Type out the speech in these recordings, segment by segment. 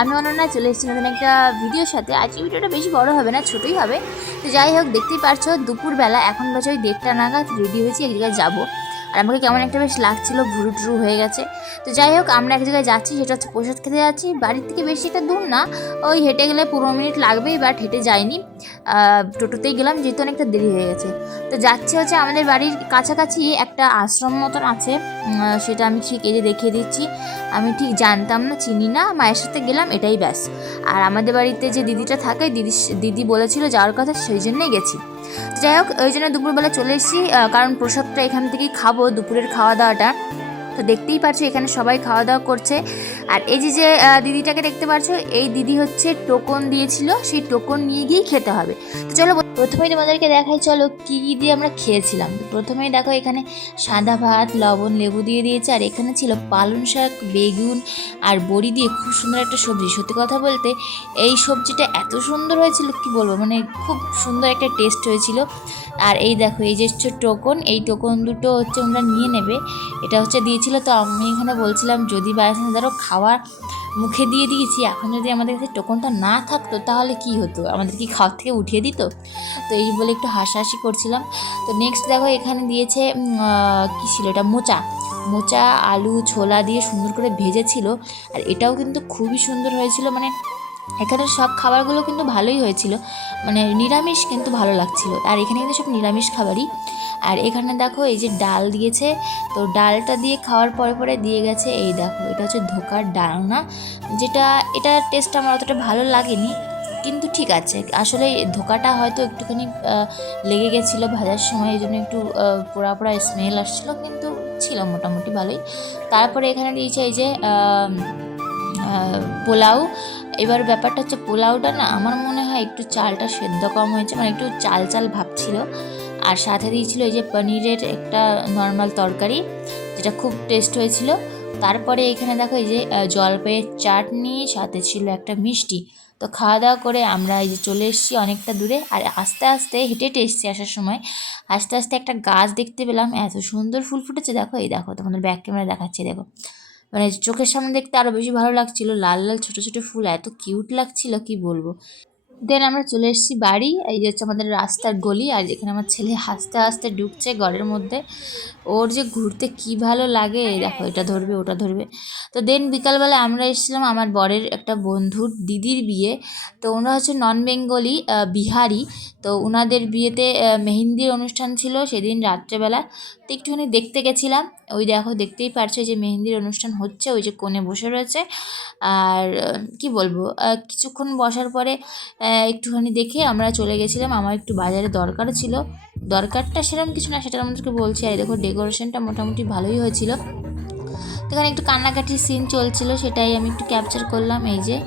আমি অনন্যা চলে এসেছি নতুন একটা ভিডিওর সাথে। আজকে ভিডিওটা বেশি বড় হবে না, ছোটোই হবে। তো যাই হোক, দেখতেই পারছ, দুপুরবেলা এখন বাজে ওই দেড়টা নাগাদ রেডি হয়েছি, এক জায়গায় যাব। আর আমাকে কেমন একটা বেশ লাগছিল ভুরু টুরু হয়ে গেছে। তো যাই হোক, আমরা এক জায়গায় যাচ্ছি, সেটা হচ্ছে প্রসাদ খেতে যাচ্ছি। বাড়ির থেকে বেশি একটা দূর না, ওই হেঁটে গেলে পনেরো মিনিট লাগবেই, বাট হেঁটে যাইনি। টোটোতেই গেলাম, যেহেতু অনেকটা দেরি হয়ে গেছে। তো যাচ্ছি হচ্ছে আমাদের বাড়ির কাছাকাছি একটা আশ্রম মতন আছে। সেটা আমি ঠিক এই যে দেখিয়ে দিচ্ছি। আমি ঠিক জানতাম না, চিনি না, মায়ের সাথে গেলাম, এটাই ব্যাস। আর আমাদের বাড়িতে যে দিদিটা থাকে, দিদি দিদি বলেছিল যাওয়ার কথা, সেই জন্যই গেছি। যাই হোক, ওই জন্য দুপুরবেলা চলে এসেছি। কারণ প্রসাদটা এখান থেকেই খাব, দুপুরের খাওয়া দাওয়াটা তো দেখতেই পাচ্ছ এখানে সবাই খাওয়া দাওয়া করছে। আর এই যে যে দিদিটাকে দেখতে পাচ্ছ এই দিদি হচ্ছে টোকন দিয়েছিল, সেই টোকন নিয়ে গিয়েই খেতে হবে। তো চলো, প্রথমেই তোমাদেরকে দেখাই, চলো কী কী দিয়ে আমরা খেয়েছিলাম। প্রথমেই দেখো, এখানে সাদা ভাত, লবণ, লেবু দিয়ে দিয়েছে, আর এখানে ছিল পালং শাক, বেগুন আর বড়ি দিয়ে খুব সুন্দর একটা সবজি। সত্যি কথা বলতে, এই সবজিটা এত সুন্দর হয়েছিল, কি বলব মানে খুব সুন্দর একটা টেস্ট হয়েছিল। আর এই দেখো, এই যে হচ্ছে টোকন, এই টোকন দুটো হচ্ছে ওনারা নিয়ে নেবে। এটা হচ্ছে দিয়েছিল তো আমি এখানে বলছিলাম, যদি বাই চান্স ধরো খাওয়ার মুখে দিয়ে দিয়েছি, এখন যদি আমাদের কাছে টোকনটা না থাকতো, তাহলে কি হতো? আমাদের কি খাওয়ার থেকে উঠিয়ে দিত? তো এই বলে একটু হাসাহাসি করছিলাম। তো নেক্সট দেখো এখানে দিয়েছে কি ছিল এটা? মোচা। মোচা, আলু, ছোলা দিয়ে সুন্দর করে ভেজেছিল। আর এটাও কিন্তু খুবই সুন্দর হয়েছিল। মানে এখানে সব খাবারগুলো কিন্তু ভালোই হয়েছিল। মানে নিরামিষ কিন্তু ভালো লাগছিল। আর এখানে কিন্তু সব নিরামিষ খাবারই। আর এখানে দেখো এই যে ডাল দিয়েছে। তো ডালটা দিয়ে খাওয়ার পরে পরে দিয়ে গেছে এই দেখো, এটা হচ্ছে ধোকার ডালনা। যেটা, এটা টেস্ট আমার অতটা ভালো লাগেনি, কিন্তু ঠিক আছে। আসলে ধোকাটা হয়তো একটুখানি লেগে গেছিল ভাজার সময়, এই জন্য একটু পোড়া পোড়া স্মেল আসছিল, কিন্তু ছিল মোটামুটি ভালোই। তারপরে এখানে দিয়েছে এই যে পোলাও। এবার ব্যাপারটা হচ্ছে পোলাওটা না, আমার মনে হয় একটু চালটা সেদ্ধ কম হয়েছে মানে একটু চাল চাল ভাবছিল আর সাথে দিয়েছিল এই যে পনিরের একটা নর্মাল তরকারি, যেটা খুব টেস্ট হয়েছিল। তারপরে এখানে দেখো এই যে জলপাইয়ের চাটনি, সাথে ছিল একটা মিষ্টি। তো খাওয়া দাওয়া করে আমরা এই যে চলে এসেছি অনেকটা দূরে। আর আস্তে আস্তে হেঁটে হেঁটে এসেছি আসার সময়। আস্তে আস্তে একটা গাছ দেখতে পেলাম, এত সুন্দর ফুল ফুটেছে। দেখো, এই দেখো, তোমাদের ব্যাক ক্যামেরা দেখাচ্ছে, দেখো। মানে চোখের সামনে দেখতে আরও বেশি ভালো লাগছিল। লাল লাল ছোটো ছোটো ফুল, এত কিউট লাগছিল, কি বলব? দেন আমরা চলে এসেছি বাড়ি, এই যে হচ্ছে আমাদের রাস্তার গলি আর যেখানে আমার ছেলে হাসতে হাসতে ঢুকছে ঘরের মধ্যে। ওর যে ঘুরতে কি ভালো লাগে দেখো এটা ধরবে, ওটা ধরবে। তো দেন বিকালবেলা আমরা এসেছিলাম আমার বরের একটা বন্ধুর দিদির বিয়ে। তো ওনারা হচ্ছে নন বেঙ্গলি বিহারি। তো ওনাদের বিয়েতে মেহেন্দির অনুষ্ঠান ছিল সেদিন রাত্রেবেলা। তো একটুখানি দেখতে গেছিলাম। ওই দেখো দেখতেই পারছ যে মেহেন্দির অনুষ্ঠান হচ্ছে, ওই যে কোণে বসে রয়েছে। আর কি বলব কিছুক্ষণ বসার পরে একটুখানি দেখে আমরা চলে গেছিলাম। আমার একটু বাজারে দরকার ছিল। দরকারটা সেরকম কিছু না, সেটা আমাদেরকে বলছি। আর দেখো ডেকোরেশনটা মোটামুটি ভালোই হয়েছিল। এখানে একটু কান্নাকাটির সিন চলছিল, সেটাই আমি একটু ক্যাপচার করলাম। এই যে,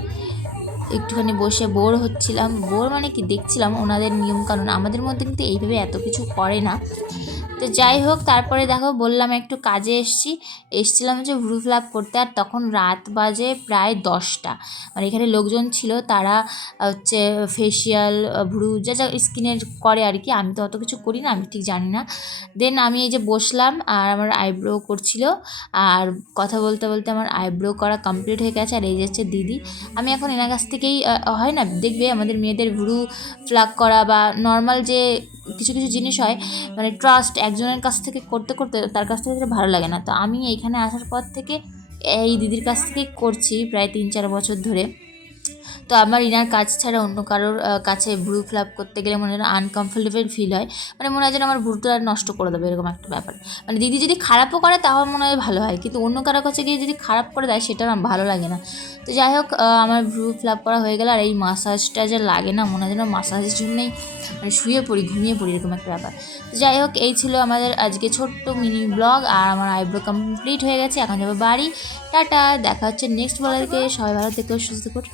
একটুখানি বসে বোর হচ্ছিলাম। বোর মানে কি? দেখছিলাম ওনাদের নিয়মকানুন। আমাদের মধ্যে কিন্তু এইভাবে এত কিছু করে না। তো যাই হোক, তারপরে দেখো বললাম একটু কাজে এসছি। এসছিলাম যে ভ্রু ফ্লাপ করতে, আর তখন রাত বাজে প্রায় দশটা। মানে এখানে লোকজন ছিল, তারা হচ্ছে ফেসিয়াল ভ্রু, যা যা স্কিনের করে আর কি, আমি তো অত কিছু করি না, আমি ঠিক জানি না। দেন আমি এই যে বসলাম, আর আমার আইব্রো করছিল, আর কথা বলতে বলতে আমার আইব্রো করা কমপ্লিট হয়ে গেছে, আর এই যে হচ্ছে দিদি। আমি এখন এনার কাছ থেকেই হয় না, দেখবে আমাদের মেয়েদের ভ্রু ফ্লাক করা বা নর্মাল যে কিছু কিছু জিনিস হয় মানে ট্রাস্ট একজনের কাছ থেকে করতে করতে তার কাছ থেকে ভালো লাগে না। তো আমি এইখানে আসার পর থেকে এই দিদির কাছ থেকে করছি, প্রায় তিন চার বছর ধরে। তো আমার ইনার কাজ ছাড়া অন্য কারোর কাছে ভ্রু ফ্ল্যাপ করতে গেলে মনে হয় আনকমফোর্টেবল ফিল হয়। মানে মনে হয় যেন আমার ভ্রুটা নষ্ট করে দেবে, এরকম একটা ব্যাপার। মানে দিদি যদি খারাপও করে তাহলে মনে হয় ভালো হয়। কিন্তু অন্য কারোর কাছে গিয়ে যদি খারাপ করে দেয় সেটা আমার ভালো লাগে না। তো যাই হোক আমার ভ্রু ফ্ল্যাপ করা হয়ে গেল আর এই মাসাজটা যে লাগে না, মনে হয় যেন মাসাজের জন্যই মানে শুয়ে পড়ি, ঘুমিয়ে পড়ি, এরকম একটা ব্যাপার। তো যাই হোক, এই ছিল আমাদের আজকে ছোট্ট মিনি ব্লগ আর আমার আইব্রো কমপ্লিট হয়ে গেছে। এখন যাব বাড়ি। টাটা, দেখা হচ্ছে নেক্সট ব্লগে সবাই ভালো থেকো, সুস্থ করে